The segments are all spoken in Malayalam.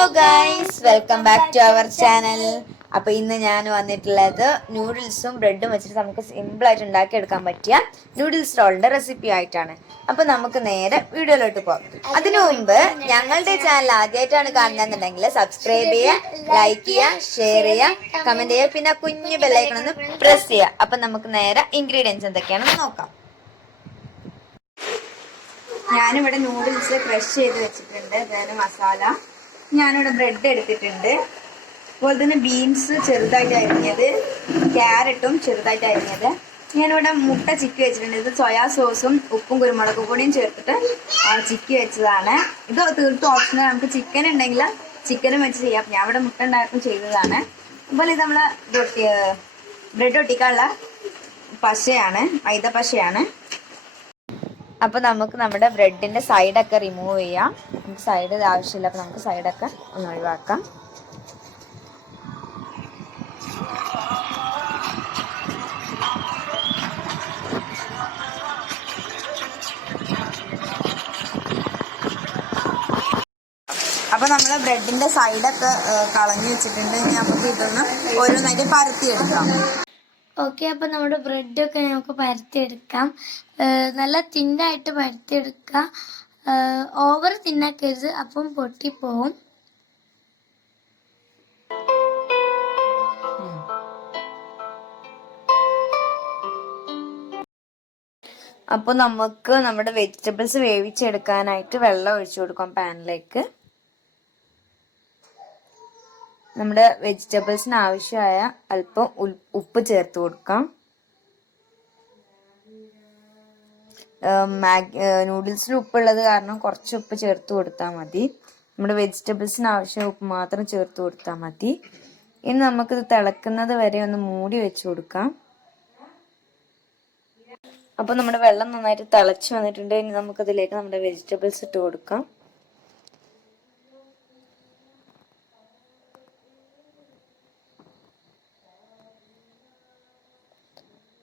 Hello guys, welcome back to our channel. അപ്പോൾ ഇന്ന് ഞാൻ വന്നിട്ടുള്ളത് നൂഡിൽസും ബ്രെഡും വെച്ചിട്ട് നമുക്ക് സിമ്പിളായിട്ട് ഉണ്ടാക്കിയെടുക്കാൻ പറ്റിയ നൂഡിൽസ് റോളിൻ്റെ റെസിപ്പി ആയിട്ടാണ്. അപ്പോൾ നമുക്ക് നേരെ വീഡിയോയിലോട്ട് പോകാം. അതിനു മുമ്പ് ഞങ്ങളുടെ ചാനൽ ആദ്യമായിട്ടാണ് കാണുന്നതെന്നുണ്ടെങ്കിൽ സബ്സ്ക്രൈബ് ചെയ്യുക, ലൈക്ക് ചെയ്യുക, ഷെയർ ചെയ്യുക, കമൻറ്റ് ചെയ്യുക, പിന്നെ കുഞ്ഞു ബെല്ലൈക്കൺ ഒന്ന് പ്രസ് ചെയ്യുക. അപ്പം നമുക്ക് നേരെ ഇൻഗ്രീഡിയൻസ് എന്തൊക്കെയാണെന്ന് നോക്കാം. ഞാനിവിടെ നൂഡിൽസ് ക്രഷ് ചെയ്ത് വെച്ചിട്ടുണ്ട്. അതായത് മസാല. ഞാനിവിടെ ബ്രെഡ് എടുത്തിട്ടുണ്ട്. അതുപോലെ തന്നെ ബീൻസ് ചെറുതായിട്ട് അരിഞ്ഞത്, ക്യാരറ്റും ചെറുതായിട്ട് അരിഞ്ഞത്. ഞാനിവിടെ മുട്ട ചിക്കി വെച്ചിട്ടുണ്ട്. ഇത് സോയാ സോസും ഉപ്പും കുരുമുളക് പൊടിയും ചേർത്തിട്ട് ചിക്കി വെച്ചതാണ്. ഇത് തീർത്തും ഓപ്ഷണൽ. നമുക്ക് ചിക്കൻ ഉണ്ടെങ്കിൽ ചിക്കനും വെച്ച് ചെയ്യാം. ഞാൻ ഇവിടെ മുട്ട ഉണ്ടായപ്പോൾ ചെയ്തതാണ്. അതുപോലെ ഇത് നമ്മളെ ബ്രെഡ് ഒട്ടിക്കാനുള്ള പശയാണ്, മൈദ പശയാണ്. അപ്പോൾ നമുക്ക് നമ്മുടെ ബ്രെഡിൻ്റെ സൈഡൊക്കെ റിമൂവ് ചെയ്യാം. നമുക്ക് സൈഡ് ആവശ്യമില്ല, അപ്പോൾ നമുക്ക് സൈഡൊക്കെ ഒന്ന് ഒഴിവാക്കാം. അപ്പോൾ നമ്മൾ ബ്രെഡിൻ്റെ സൈഡൊക്കെ കളഞ്ഞു വെച്ചിട്ടുണ്ട്. ഇനി നമുക്ക് ഇതൊന്ന് ഓരോന്നായിട്ട് പരത്തിയെടുക്കാം. ഓക്കെ, അപ്പോൾ നമ്മുടെ ബ്രെഡൊക്കെ നമുക്ക് പരത്തിയെടുക്കാം. നല്ല തിന്നായിട്ട് പരത്തിയെടുക്കാം. ഓവർ തിന്നാക്കരുത്, അപ്പം പൊട്ടിപ്പോവും. അപ്പോൾ നമുക്ക് നമ്മുടെ വെജിറ്റബിൾസ് വേവിച്ചെടുക്കാനായിട്ട് വെള്ളം ഒഴിച്ചു കൊടുക്കാം പാനിലേക്ക്. നമ്മുടെ വെജിറ്റബിൾസിന് ആവശ്യമായ അല്പം ഉപ്പ് ചേർത്ത് കൊടുക്കാം. നൂഡിൽസിൽ ഉപ്പുള്ളത് കാരണം കുറച്ച് ഉപ്പ് ചേർത്ത് കൊടുത്താൽ മതി. നമ്മുടെ വെജിറ്റബിൾസിന് ആവശ്യം ഉപ്പ് മാത്രം ചേർത്ത് കൊടുത്താൽ മതി. ഇനി നമുക്കിത് തിളക്കുന്നത് വരെ ഒന്ന് മൂടി വെച്ച് കൊടുക്കാം. അപ്പോൾ നമ്മുടെ വെള്ളം നന്നായിട്ട് തിളച്ച് വന്നിട്ടുണ്ട്. ഇനി നമുക്കതിലേക്ക് നമ്മുടെ വെജിറ്റബിൾസ് ഇട്ട് കൊടുക്കാം.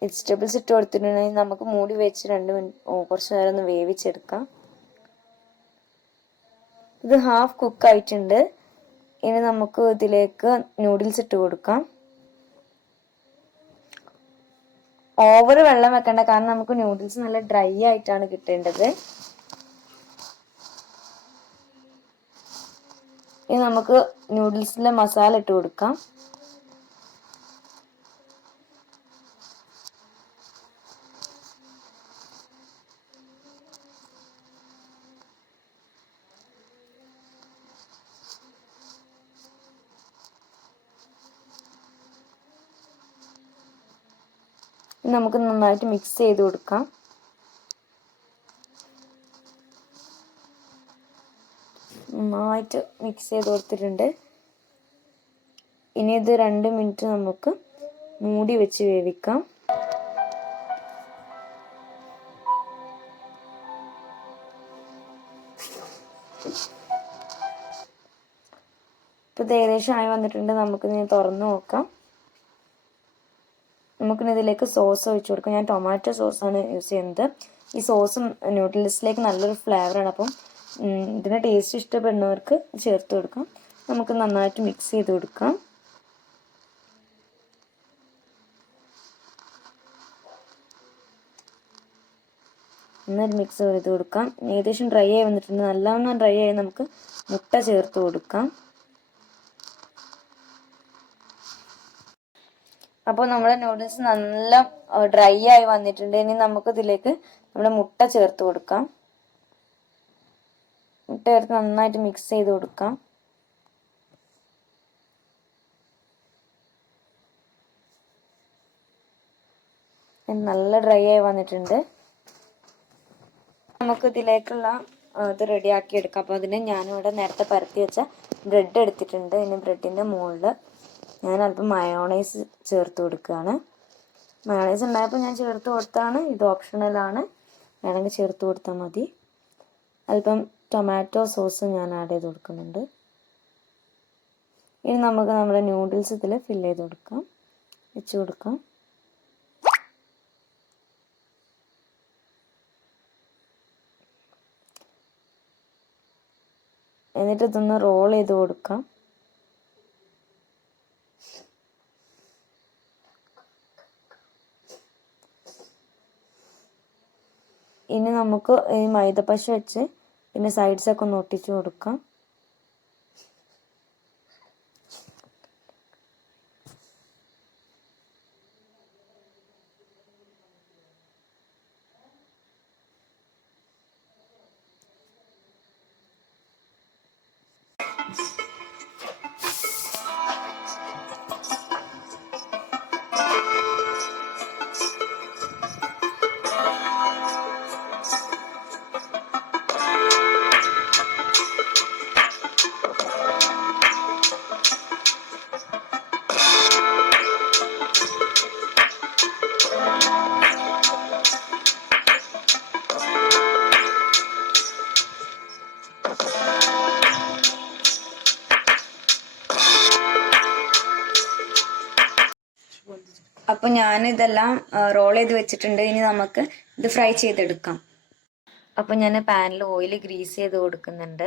വെജിറ്റബിൾസ് ഇട്ട് കൊടുത്തിട്ടുണ്ടെങ്കിൽ നമുക്ക് മൂടി വെച്ച് 2 മിനിറ്റ് കുറച്ച് നേരം ഒന്ന് വേവിച്ചെടുക്കാം. ഇത് ഹാഫ് കുക്ക് ആയിട്ടുണ്ട്. ഇനി നമുക്ക് ഇതിലേക്ക് നൂഡിൽസ് ഇട്ട് കൊടുക്കാം. ഓവർ വെള്ളം വെക്കണ്ട, കാരണം നമുക്ക് നൂഡിൽസ് നല്ല ഡ്രൈ ആയിട്ടാണ് കിട്ടേണ്ടത്. ഇനി നമുക്ക് നൂഡിൽസിലെ മസാല ഇട്ട് കൊടുക്കാം. നമുക്ക് നന്നായിട്ട് മിക്സ് ചെയ്ത് കൊടുക്കാം. നന്നായിട്ട് മിക്സ് ചെയ്ത് കൊടുത്തിട്ടുണ്ട്. ഇനി ഇത് 2 മിനിറ്റ് നമുക്ക് മൂടി വെച്ച് വേവിക്കാം. ഇപ്പോൾ ഇത് ഏകദേശം ആയി വന്നിട്ടുണ്ട്. നമുക്കിനി തുറന്ന് നോക്കാം. നമുക്കിനി ഇതിലേക്ക് സോസ് ഒഴിച്ചു കൊടുക്കാം. ഞാൻ ടൊമാറ്റോ സോസാണ് യൂസ് ചെയ്യുന്നത്. ഈ സോസും നൂഡിൽസിലേക്ക് നല്ലൊരു ഫ്ലേവറാണ്. അപ്പം ഇതിൻ്റെ ടേസ്റ്റ് ഇഷ്ടപ്പെടുന്നവർക്ക് ചേർത്ത് കൊടുക്കാം. നമുക്ക് നന്നായിട്ട് മിക്സ് ചെയ്ത് കൊടുക്കാം. നന്നായിട്ട് മിക്സ് ചെയ്ത് കൊടുക്കാം. ഏകദേശം ഡ്രൈ ആയി വന്നിട്ടുണ്ട്. നല്ലവണ്ണം ഡ്രൈ ആയി നമുക്ക് മുട്ട ചേർത്ത് കൊടുക്കാം. അപ്പോൾ നമ്മുടെ നൂഡിൽസ് നല്ല ഡ്രൈ ആയി വന്നിട്ടുണ്ട്. ഇനി നമുക്ക് ഇതിലേക്ക് നമ്മുടെ മുട്ട ചേർത്ത് കൊടുക്കാം. മുട്ട ചേർത്ത് നന്നായിട്ട് മിക്സ് ചെയ്ത് കൊടുക്കാം. നല്ല ഡ്രൈ ആയി വന്നിട്ടുണ്ട്. നമുക്ക് ഇതിലേക്കുള്ള ഇത് റെഡിയാക്കി എടുക്കാം. അപ്പോൾ അതിന് ഞാനിവിടെ നേരത്തെ പരത്തി വെച്ച ബ്രെഡ് എടുത്തിട്ടുണ്ട്. ഇനി ബ്രെഡിൻ്റെ മുകളിൽ ഞാൻ അല്പം മയോണൈസ് ചേർത്ത് കൊടുക്കുകയാണ്. മയോണൈസ് ഉണ്ടായപ്പോൾ ഞാൻ ചേർത്ത് കൊടുത്താണ്. ഇത് ഓപ്ഷണലാണ്, വേണമെങ്കിൽ ചേർത്ത് കൊടുത്താൽ മതി. അല്പം ടൊമാറ്റോ സോസ് ഞാൻ ആഡ് ചെയ്ത് കൊടുക്കുന്നുണ്ട്. ഇനി നമുക്ക് നമ്മുടെ നൂഡിൽസ് ഇതിൽ ഫില്ല് ചെയ്ത് കൊടുക്കാം, വെച്ച് കൊടുക്കാം. എന്നിട്ട് ഇതൊന്ന് റോൾ ചെയ്ത് കൊടുക്കാം. ഇനി നമുക്ക് ഈ മൈദപ്പശ വെച്ച് പിന്നെ സൈഡ്സൊക്കെ ഒന്ന് ഒട്ടിച്ചു കൊടുക്കാം. അപ്പൊ ഞാൻ ഇതെല്ലാം റോൾ ചെയ്ത് വെച്ചിട്ടുണ്ട്. ഇനി നമുക്ക് ഇത് ഫ്രൈ ചെയ്തെടുക്കാം. അപ്പോൾ ഞാൻ പാനിൽ ഓയിൽ ഗ്രീസ് ചെയ്ത് കൊടുക്കുന്നുണ്ട്.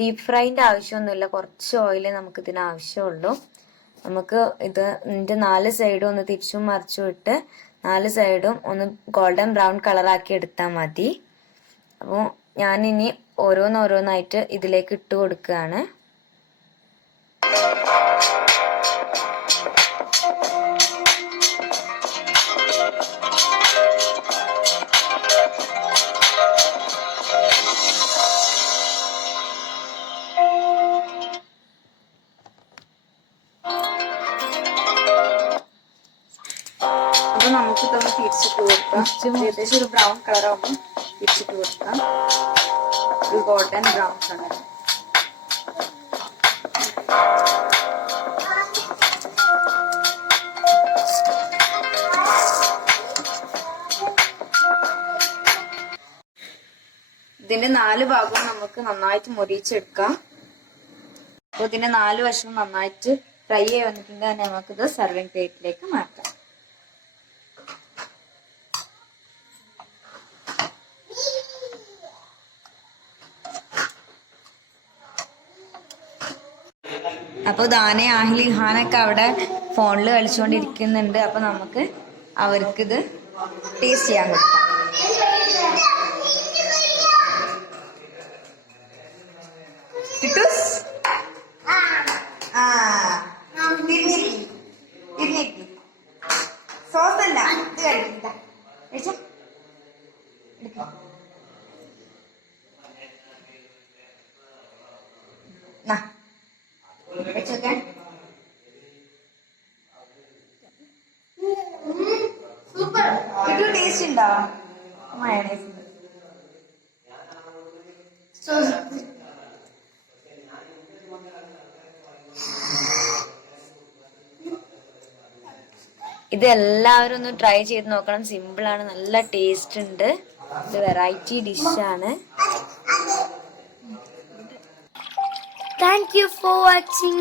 ഡീപ്പ് ഫ്രൈൻ്റെ ആവശ്യമൊന്നുമില്ല, കുറച്ച് ഓയിൽ നമുക്ക് ഇതിന് ആവശ്യമുള്ളൂ. നമുക്ക് ഇതിൻ്റെ 4 സൈഡും ഒന്ന് തിരിച്ചും മറിച്ചും ഇട്ട് 4 സൈഡും ഒന്ന് ഗോൾഡൻ ബ്രൗൺ കളറാക്കി എടുത്താൽ മതി. അപ്പോൾ ഞാനിനി ഓരോന്നോരോന്നായിട്ട് ഇതിലേക്ക് ഇട്ട് കൊടുക്കുകയാണ്. അപ്പൊ നമുക്ക് ഇതൊന്ന് തിരിച്ചിട്ട് കൊടുക്കാം. ഏകദേശം ഒരു ബ്രൗൺ കളർ ആവുമ്പോൾ തിരിച്ചിട്ട് കൊടുക്കാം. ഒരു ഗോൾഡൻ ബ്രൗൺ കളർ. ഇതിന്റെ 4 ഭാഗവും നമുക്ക് നന്നായിട്ട് മൊരിച്ചെടുക്കാം. അപ്പോൾ ഇതിന്റെ 4 വശവും നന്നായിട്ട് ഫ്രൈ ആയി വന്നിട്ടുണ്ട്. തന്നെ നമുക്കിത് സർവിങ് പ്ലേറ്റിലേക്ക് മാറ്റാം. അപ്പോൾ ദാനെ ആഹിലി ഹാനൊക്കെ അവിടെ ഫോണിൽ കളിച്ചുകൊണ്ടിരിക്കുന്നുണ്ട്. അപ്പൊ നമുക്ക് അവർക്കിത് ടേസ്റ്റ് ചെയ്യാൻ കൊടുക്കാം. ടിറ്റൂസ് സോസ് അല്ല ഇത് കഴിക്കാം. വെച്ചോക്കെ ഇത് ടേസ്റ്റ് ഉണ്ടോ? മയോണൈസ് ഇത് എല്ലാവരും ഒന്ന് ട്രൈ ചെയ്ത് നോക്കണം. സിമ്പിളാണ്, നല്ല ടേസ്റ്റ് ഉണ്ട്. ഇത് വെറൈറ്റി ഡിഷാണ്. Thank you for watching.